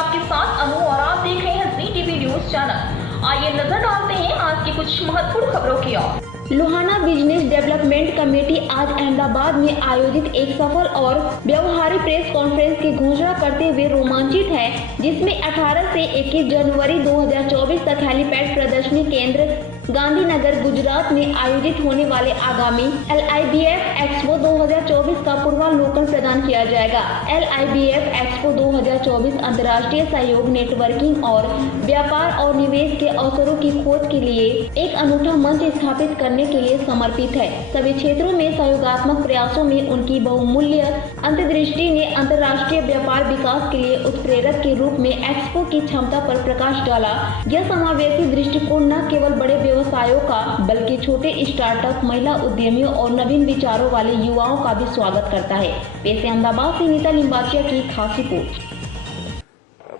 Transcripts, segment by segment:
आपके साथ अनु और आप देख रहे हैं जी टीवी न्यूज चैनल। आइए नजर डालते हैं आज की कुछ महत्वपूर्ण खबरों की ओर। लोहाना बिजनेस डेवलपमेंट कमेटी आज अहमदाबाद में आयोजित एक सफल और व्यवहारिक प्रेस कॉन्फ्रेंस की घोषणा करते हुए रोमांचित है, जिसमें 18 से 21 जनवरी 2024 तक हेलीपैड प्रदर्शनी केंद्र गांधीनगर गुजरात में आयोजित होने वाले आगामी LIBF एक्सपो 2024 का पूर्वावलोकन प्रदान किया जाएगा। LIBF एक्सपो 2024 अंतर्राष्ट्रीय सहयोग, नेटवर्किंग और व्यापार और निवेश के अवसरों की खोज के लिए एक अनूठा मंच स्थापित करने के लिए समर्पित है। सभी क्षेत्रों में सहयोगात्मक प्रयासों में उनकी बहुमूल्य अंतर्दृष्टि ने अंतर्राष्ट्रीय व्यापार विकास के लिए उत्प्रेरक के रूप में एक्सपो की क्षमता पर प्रकाश डाला। यह समावेशी दृष्टिकोण न केवल बड़े व्यवसायों का बल्कि छोटे स्टार्टअप, महिला उद्यमियों और नवीन विचारों वाले युवाओं का भी स्वागत करता है। पेश अहमदाबाद से नीता लिंबाचिया की खास रिपोर्ट।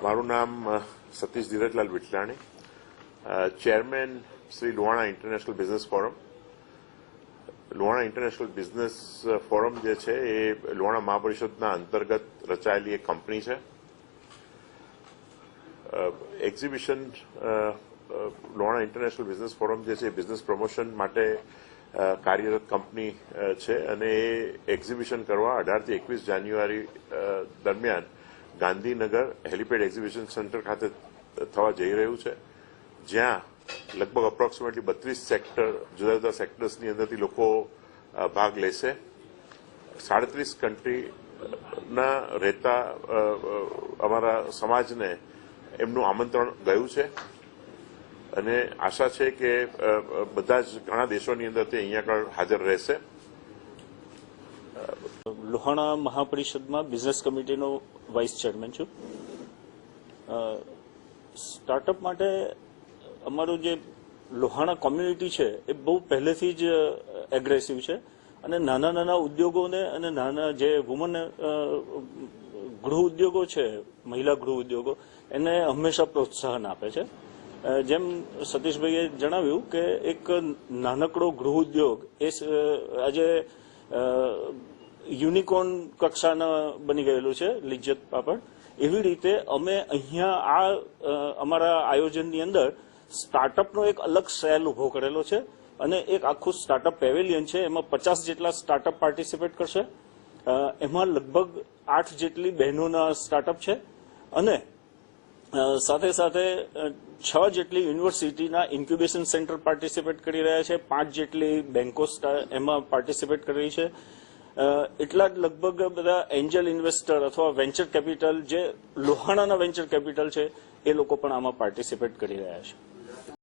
मारू नाम Satish Dhirajlal Vitlani, chairman Shri Lohana international business forum. Lohana international business forum जे छे ए लोहाणा महापरिषदना अंतर्गत रचायेली एक कंपनी छे। Exhibition Lohana international business forum जे छे बिजनेस प्रमोशन माटे कार्यरत कंपनी छे अने ए एक्जिबिशन करवा 18 થી 21 जान्युआरी दरमियान गांधीनगर हेलीपैड एक्जिबिशन सेंटर खाते थवा जई रह्युं छे, ज्यां लगभग अप्रोक्सिमेटली 32 सेक्टर जुदा जुदा सेक्टर्सनी अंदरथी लोको भाग लेशे। 37 कंट्रीना રહેતા અમારા સમાજને એમનું આમંત્રણ ગયું છે અને આશા છે કે બધા જ ઘણા દેશોની અંદરથી અહીંયા આગળ હાજર રહેશે। લોહાણા મહાપરિષદમાં બિઝનેસ કમિટીનો વાઇસ ચેરમેન છું। સ્ટાર્ટઅપ માટે અમારું જે લોહાણા કોમ્યુનિટી છે એ બહુ પહેલેથી જ એગ્રેસિવ છે અને નાના નાના ઉદ્યોગોને અને નાના જે વુમન ગૃહ ઉદ્યોગો છે, મહિલા ગૃહ ઉદ્યોગો, એને હંમેશા પ્રોત્સાહન આપે છે। જેમ સતીશભાઈએ જણાવ્યું કે એક નાનકડો ગૃહ ઉદ્યોગ એ આજે યુનિકોર્ન કક્ષાના બની ગયેલું છે, લિજ્જત પાપડ। એવી રીતે અમે અહીંયા આ અમારા આયોજનની અંદર સ્ટાર્ટઅપનો એક અલગ સેલ ઉભો કરેલો છે અને એક આખું સ્ટાર્ટઅપ પેવેલિયન છે। એમાં 50 જેટલા સ્ટાર્ટઅપ પાર્ટિસિપેટ કરશે। એમાં લગભગ 8 જેટલી બહેનોના સ્ટાર્ટઅપ છે અને સાથે સાથે 6 જેટલી યુનિવર્સિટીના ઇન્ક્યુબેશન સેન્ટર પાર્ટિસિપેટ કરી રહ્યા છે, 5 જેટલી બેંકો એમાં પાર્ટિસિપેટ કરી રહી છે। એટલા જ લગભગ બધા એન્જલ ઇન્વેસ્ટર અથવા વેન્ચર કેપિટલ જે લોહાણાના વેન્ચર કેપિટલ છે એ લોકો પણ આમાં પાર્ટિસિપેટ કરી રહ્યા છે।